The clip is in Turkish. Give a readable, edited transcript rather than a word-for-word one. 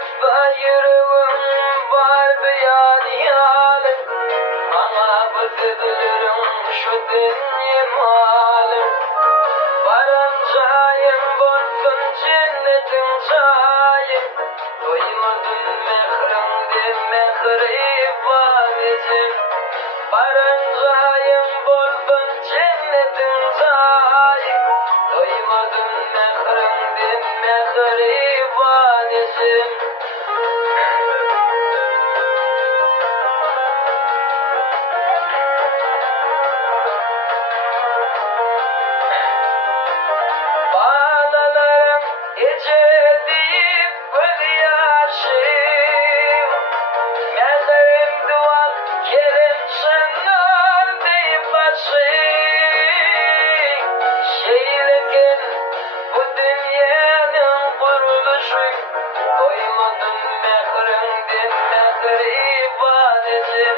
defa yüreğim var beyan yalın. Bana bıdıdırım şu dünya malım. Varacağım bolsun cennetin cayım. Doymadım mehrimde mehri varizim. Varacağım bolsun cennetin cayım. Doymadım mehrimde mehri varizim. Bağlalarım ece deyip gözyaşım. Mezarım duak kerim şenler deyip başım. Şeylekin bu dünyanın kuruluşu. Koymadım mehrimden mehri vadeci.